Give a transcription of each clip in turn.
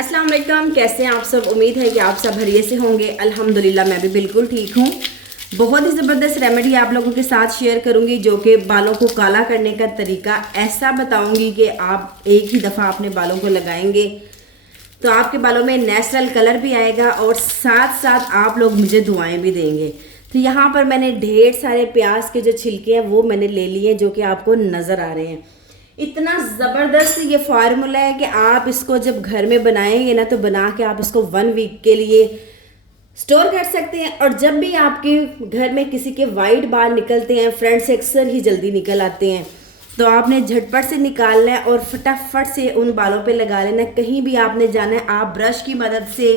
अस्सलाम वालेकुम, कैसे हैं आप सब। उम्मीद है कि आप सब बढ़िया से होंगे। अल्हम्दुलिल्लाह मैं भी बिल्कुल ठीक हूँ। बहुत ही ज़बरदस्त रेमेडी आप लोगों के साथ शेयर करूँगी जो कि बालों को काला करने का तरीका ऐसा बताऊँगी कि आप एक ही दफ़ा अपने बालों को लगाएंगे तो आपके बालों में नेचुरल कलर भी आएगा और साथ साथ आप लोग मुझे दुआएं भी देंगे। तो यहाँ पर मैंने ढेर सारे प्याज के जो छिलके हैं वो मैंने ले लिए जो कि आपको नज़र आ रहे हैं। इतना ज़बरदस्त ये फार्मूला है कि आप इसको जब घर में बनाएंगे ना तो बना के आप इसको 1 वीक के लिए स्टोर कर सकते हैं। और जब भी आपके घर में किसी के वाइट बाल निकलते हैं, फ्रंट से अक्सर ही जल्दी निकल आते हैं, तो आपने झटपट से निकालना है और फटाफट से उन बालों पे लगा लेना है। कहीं भी आपने जाना है, आप ब्रश की मदद से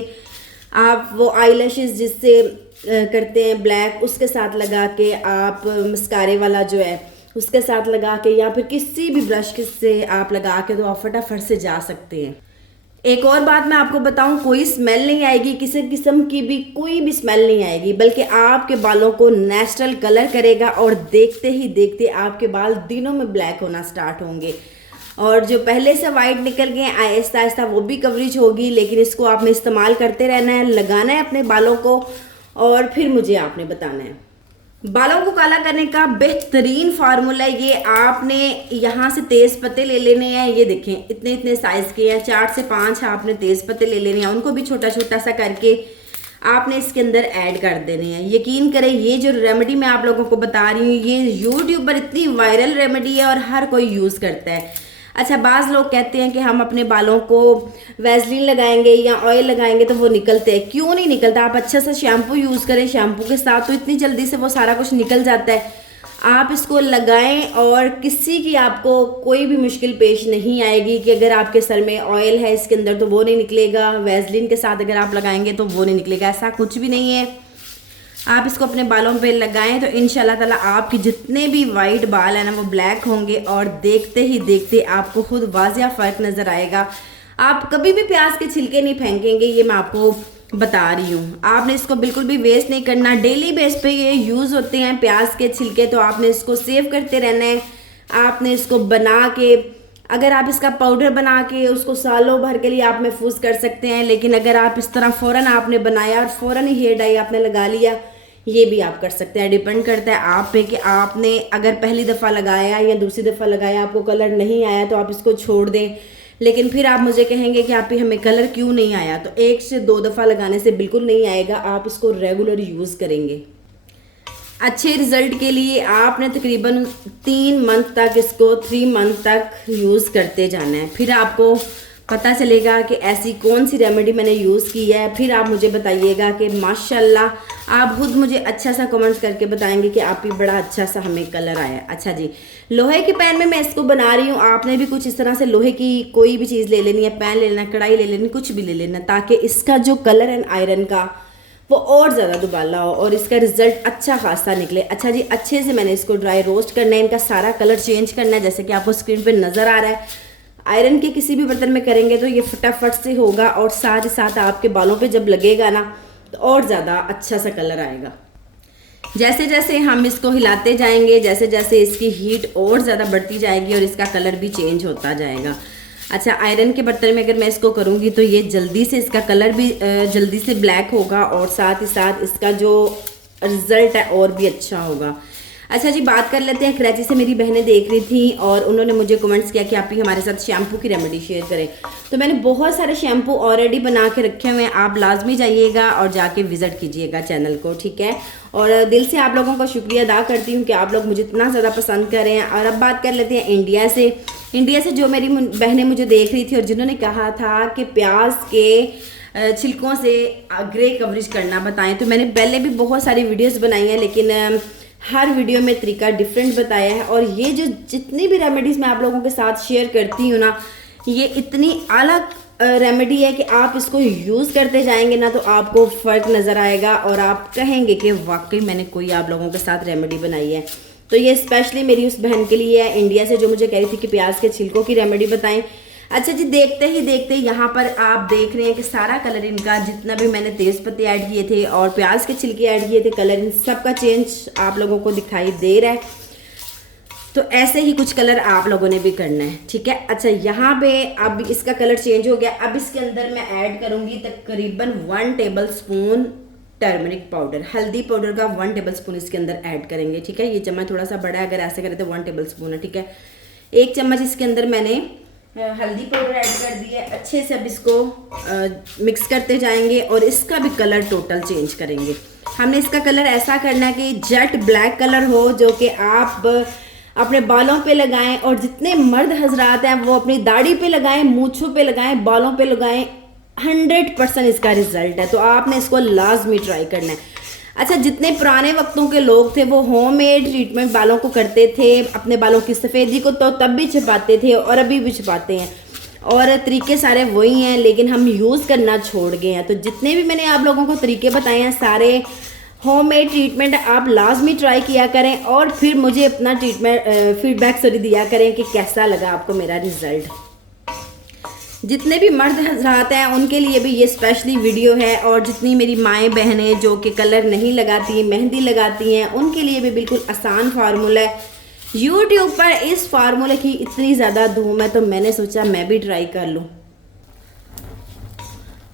आप वो आईलैशेस जिससे करते हैं ब्लैक, उसके साथ लगा के आप मस्कारे वाला जो है उसके साथ लगा के या फिर किसी भी ब्रश से आप लगा के तो आप फटाफट से जा सकते हैं। एक और बात मैं आपको बताऊं, कोई स्मेल नहीं आएगी, किसी किस्म की भी कोई भी स्मेल नहीं आएगी, बल्कि आपके बालों को नेचुरल कलर करेगा और देखते ही देखते आपके बाल दिनों में ब्लैक होना स्टार्ट होंगे। और जो पहले से वाइट निकल गए आहिस्ता आहिस्ता वो भी कवरेज होगी। लेकिन इसको आपने इस्तेमाल करते रहना है, लगाना है अपने बालों को और फिर मुझे आपने बताना है। बालों को काला करने का बेहतरीन फार्मूला ये, आपने यहाँ से तेज़ पत्ते ले लेने हैं। ये देखें इतने इतने साइज़ के हैं, 4 से 5 आपने तेज़ पत्ते ले लेने हैं। उनको भी छोटा छोटा सा करके आपने इसके अंदर ऐड कर देने हैं। यकीन करें ये जो रेमेडी मैं आप लोगों को बता रही हूँ ये यूट्यूब पर इतनी वायरल रेमेडी है और हर कोई यूज़ करता है। अच्छा, बाज़ लोग कहते हैं कि हम अपने बालों को वैसलीन लगाएंगे या ऑयल लगाएंगे तो वो निकलते हैं। क्यों नहीं निकलता? आप अच्छा सा शैम्पू यूज़ करें, शैम्पू के साथ तो इतनी जल्दी से वो सारा कुछ निकल जाता है। आप इसको लगाएं और किसी की आपको कोई भी मुश्किल पेश नहीं आएगी कि अगर आपके सर में ऑयल है इसके अंदर तो वो नहीं निकलेगा, वैसलीन के साथ अगर आप लगाएंगे तो वो नहीं निकलेगा। ऐसा कुछ भी नहीं है। आप इसको अपने बालों पे लगाएं तो इंशाल्लाह ताला आपके जितने भी वाइट बाल हैं ना वो ब्लैक होंगे और देखते ही देखते आपको खुद वाज़िया फ़र्क नज़र आएगा। आप कभी भी प्याज के छिलके नहीं फेंकेंगे, ये मैं आपको बता रही हूँ। आपने इसको बिल्कुल भी वेस्ट नहीं करना। डेली बेस पे ये यूज़ होते हैं प्याज के छिलके, तो आपने इसको सेव करते रहना है। आपने इसको बना के, अगर आप इसका पाउडर बना के उसको सालों भर के लिए आप महफूज कर सकते हैं। लेकिन अगर आप इस तरह फ़ौरन आपने बनाया और फ़ौरन ही हेयर डाई आपने लगा लिया, ये भी आप कर सकते हैं। डिपेंड करता है आप पे कि आपने अगर पहली दफ़ा लगाया या दूसरी दफ़ा लगाया आपको कलर नहीं आया तो आप इसको छोड़ दें। लेकिन फिर आप मुझे कहेंगे कि आप ही हमें कलर क्यों नहीं आया, तो 1 से 2 दफ़ा लगाने से बिल्कुल नहीं आएगा। आप इसको रेगुलर यूज़ करेंगे। अच्छे रिज़ल्ट के लिए आपने तकरीबन 3 मंथ तक इसको 3 मंथ तक यूज़ करते जाना है। फिर आपको पता चलेगा कि ऐसी कौन सी रेमेडी मैंने यूज़ की है। फिर आप मुझे बताइएगा कि माशाल्लाह, आप खुद मुझे अच्छा सा कमेंट्स करके बताएंगे कि आप ही बड़ा अच्छा सा हमें कलर आया। अच्छा जी, लोहे के पैन में मैं इसको बना रही हूँ। आपने भी कुछ इस तरह से लोहे की कोई भी चीज़ ले लेनी है, पैन ले लेना, कढ़ाई ले लेनी, कुछ भी ले लेना, ताकि इसका जो कलर है आयरन का वो और ज़्यादा दुबाला हो और इसका रिजल्ट अच्छा खासा निकले। अच्छा जी, अच्छे से मैंने इसको ड्राई रोस्ट करना है, इनका सारा कलर चेंज करना है। जैसे कि आपको स्क्रीन पर नज़र आ रहा है, आयरन के किसी भी बर्तन में करेंगे तो ये फटाफट से होगा और साथ ही साथ आपके बालों पे जब लगेगा ना तो और ज़्यादा अच्छा सा कलर आएगा। जैसे जैसे हम इसको हिलाते जाएंगे, जैसे जैसे इसकी हीट और ज़्यादा बढ़ती जाएगी और इसका कलर भी चेंज होता जाएगा। अच्छा, आयरन के बर्तन में अगर मैं इसको करूँगी तो ये जल्दी से इसका कलर भी जल्दी से ब्लैक होगा और साथ ही साथ इसका जो रिज़ल्ट है और भी अच्छा होगा। अच्छा जी, बात कर लेते हैं। कराची से मेरी बहनें देख रही थी और उन्होंने मुझे कमेंट्स किया कि आप ही हमारे साथ शैम्पू की रेमेडी शेयर करें। तो मैंने बहुत सारे शैम्पू ऑलरेडी बना के रखे हुए हैं। आप लाजमी जाइएगा और जाके विज़िट कीजिएगा चैनल को, ठीक है। और दिल से आप लोगों का शुक्रिया अदा करती हूँ कि आप लोग मुझे इतना ज़्यादा पसंद कर रहे हैं। और अब बात कर लेते हैं इंडिया से। इंडिया से जो मेरी बहनें मुझे देख रही थी और जिन्होंने कहा था कि प्याज के छिलकों से ग्रे कवरेज करना बताएं, तो मैंने पहले भी बहुत सारी वीडियोज़ बनाई हैं, लेकिन हर वीडियो में तरीका डिफरेंट बताया है। और ये जो जितनी भी रेमेडीज़ मैं आप लोगों के साथ शेयर करती हूँ ना, ये इतनी अलग रेमेडी है कि आप इसको यूज़ करते जाएंगे ना तो आपको फ़र्क नज़र आएगा और आप कहेंगे कि वाकई मैंने कोई आप लोगों के साथ रेमेडी बनाई है। तो ये स्पेशली मेरी उस बहन के लिए है इंडिया से, जो मुझे कह रही थी कि प्याज के छिलकों की रेमेडी बताएं। अच्छा जी, देखते ही देखते यहाँ पर आप देख रहे हैं कि सारा कलर इनका, जितना भी मैंने तेज़ पत्ते ऐड किए थे और प्याज के छिलके ऐड किए थे, कलर इन सब का चेंज आप लोगों को दिखाई दे रहा है। तो ऐसे ही कुछ कलर आप लोगों ने भी करना है, ठीक है। अच्छा, यहाँ पे अब इसका कलर चेंज हो गया। अब इसके अंदर मैं ऐड करूँगी तकरीबन 1 टेबल स्पून टर्मरिक पाउडर, हल्दी पाउडर का 1 टेबल स्पून इसके अंदर ऐड करेंगे, ठीक है। ये चम्मच थोड़ा सा बड़ा है, अगर ऐसे करें तो 1 टेबल स्पून है, ठीक है। 1 चम्मच इसके अंदर मैंने हल्दी पाउडर ऐड कर दी है। अच्छे से अब इसको मिक्स करते जाएंगे और इसका भी कलर टोटल चेंज करेंगे। हमने इसका कलर ऐसा करना है कि जेट ब्लैक कलर हो, जो कि आप अपने बालों पे लगाएं, और जितने मर्द हजरात हैं वो अपनी दाढ़ी पे लगाएं, मूंछों पे लगाएं, बालों पे लगाएं। 100% इसका रिजल्ट है, तो आपने इसको लाजमी ट्राई करना है। अच्छा, जितने पुराने वक्तों के लोग थे वो होममेड ट्रीटमेंट बालों को करते थे, अपने बालों की सफ़ेदी को तो तब भी छिपाते थे और अभी भी छिपाते हैं, और तरीके सारे वही हैं, लेकिन हम यूज़ करना छोड़ गए हैं। तो जितने भी मैंने आप लोगों को तरीके बताए हैं, सारे होममेड ट्रीटमेंट आप लाजमी ट्राई किया करें, और फिर मुझे अपना फीडबैक दिया करें कि कैसा लगा आपको मेरा रिज़ल्ट। जितने भी मर्द हजरात हैं उनके लिए भी ये स्पेशली वीडियो है, और जितनी मेरी माएँ बहनें जो कि कलर नहीं लगाती, मेहंदी लगाती हैं, उनके लिए भी बिल्कुल आसान फार्मूला है। यूट्यूब पर इस फार्मूले की इतनी ज़्यादा धूम है, तो मैंने सोचा मैं भी ट्राई कर लूँ।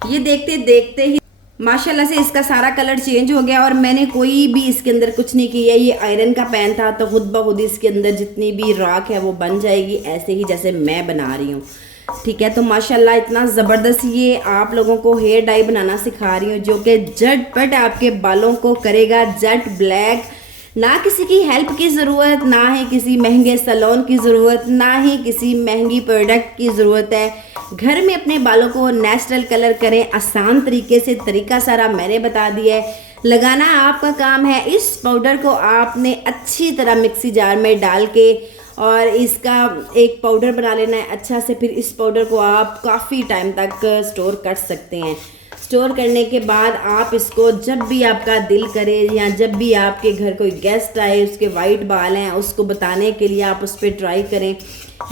ये देखते देखते ही माशाल्लाह से इसका सारा कलर चेंज हो गया, और मैंने कोई भी इसके अंदर कुछ नहीं किया। ये आयरन का पैन था, तो खुद ब खुद इसके अंदर जितनी भी राख है वो बन जाएगी, ऐसे ही जैसे मैं बना रही हूँ, ठीक है। तो माशाल्लाह इतना ज़बरदस्त ये आप लोगों को हेयर डाई बनाना सिखा रही हूँ, जो कि झटपट आपके बालों को करेगा जेट ब्लैक। ना किसी की हेल्प की ज़रूरत, ना ही किसी महंगे सैलून की ज़रूरत, ना ही किसी महंगी प्रोडक्ट की ज़रूरत है। घर में अपने बालों को नेचुरल कलर करें आसान तरीके से। तरीका सारा मैंने बता दिया है, लगाना आपका काम है। इस पाउडर को आपने अच्छी तरह मिक्सी जार में डाल के और इसका एक पाउडर बना लेना है अच्छा से। फिर इस पाउडर को आप काफ़ी टाइम तक स्टोर कर सकते हैं। स्टोर करने के बाद आप इसको जब भी आपका दिल करे, या जब भी आपके घर कोई गेस्ट आए, उसके वाइट बाल हैं, उसको बताने के लिए आप उस पर ट्राई करें।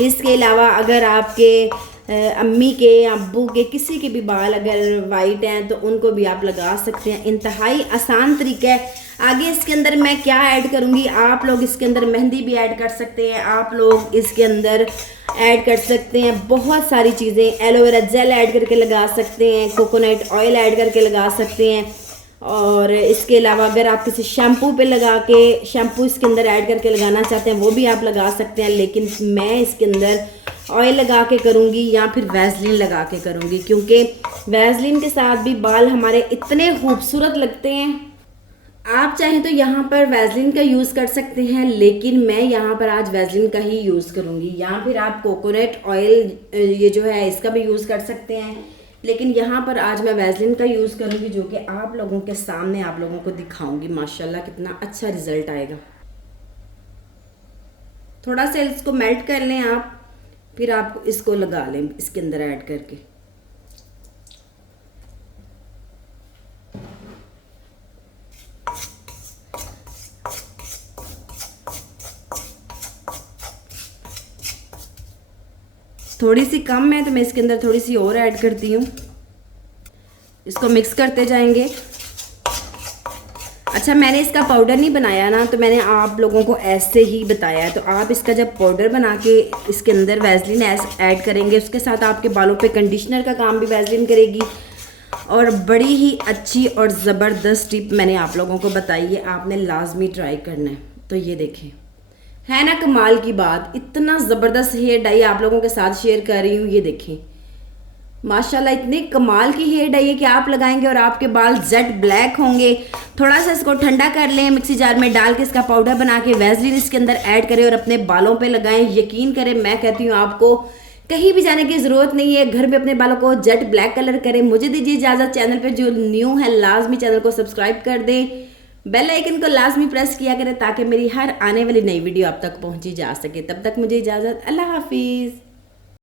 इसके अलावा अगर आपके अम्मी के, अब्बू के, किसी के भी बाल अगर वाइट हैं तो उनको भी आप लगा सकते हैं। इंतहाई आसान तरीका है। आगे इसके अंदर मैं क्या ऐड करूँगी, आप लोग इसके अंदर मेहंदी भी ऐड कर सकते हैं, आप लोग इसके अंदर ऐड कर सकते हैं बहुत सारी चीज़ें। एलोवेरा जेल ऐड करके लगा सकते हैं, कोकोनट ऑयल ऐड करके लगा सकते हैं, और इसके अलावा अगर आप किसी शैम्पू पे लगा के शैम्पू इसके अंदर ऐड करके लगाना चाहते हैं वो भी आप लगा सकते हैं। लेकिन मैं इसके अंदर ऑयल लगा के करूँगी या फिर वैसलीन लगा के करूँगी, क्योंकि वैसलीन के साथ भी बाल हमारे इतने खूबसूरत लगते हैं। आप चाहें तो यहाँ पर वैसलीन का यूज़ कर सकते हैं, लेकिन मैं यहाँ पर आज वैसलीन का ही यूज़ करूँगी। या फिर आप कोकोनट ऑयल ये जो है इसका भी यूज़ कर सकते हैं, लेकिन यहाँ पर आज मैं वैसलीन का यूज़ करूँगी, जो कि आप लोगों के सामने आप लोगों को दिखाऊंगी। माशाल्लाह कितना अच्छा रिजल्ट आएगा। थोड़ा सा इसको मेल्ट कर लें आप, फिर आप इसको लगा लें इसके अंदर ऐड करके। थोड़ी सी कम है तो मैं इसके अंदर थोड़ी सी और ऐड करती हूँ। इसको मिक्स करते जाएंगे। अच्छा, मैंने इसका पाउडर नहीं बनाया ना, तो मैंने आप लोगों को ऐसे ही बताया है। तो आप इसका जब पाउडर बना के इसके अंदर वैसलीन ऐड करेंगे, उसके साथ आपके बालों पे कंडीशनर का काम भी वैसलीन करेगी। और बड़ी ही अच्छी और ज़बरदस्त टिप मैंने आप लोगों को बताई है, आपने लाजमी ट्राई करना है। तो ये देखें, है ना कमाल की बात। इतना ज़बरदस्त हेयर डाई आप लोगों के साथ शेयर कर रही हूँ। ये देखें माशाल्लाह इतनी कमाल की हेयर डाई है कि आप लगाएंगे और आपके बाल जेट ब्लैक होंगे। थोड़ा सा इसको ठंडा कर लें, मिक्सी जार में डाल के इसका पाउडर बना के वैसलीन इसके अंदर ऐड करें और अपने बालों पे लगाएं। यकीन करें, मैं कहती हूँ आपको कहीं भी जाने की ज़रूरत नहीं है, घर पे अपने बालों को जेट ब्लैक कलर करें। मुझे दीजिए इजाज़त। चैनल पे जो न्यू है लाजमी चैनल को सब्सक्राइब कर दें, बेल आइकन को लाजमी प्रेस किया करें, ताकि मेरी हर आने वाली नई वीडियो आप तक पहुँची जा सके। तब तक मुझे इजाज़त। अल्लाह हाफिज़।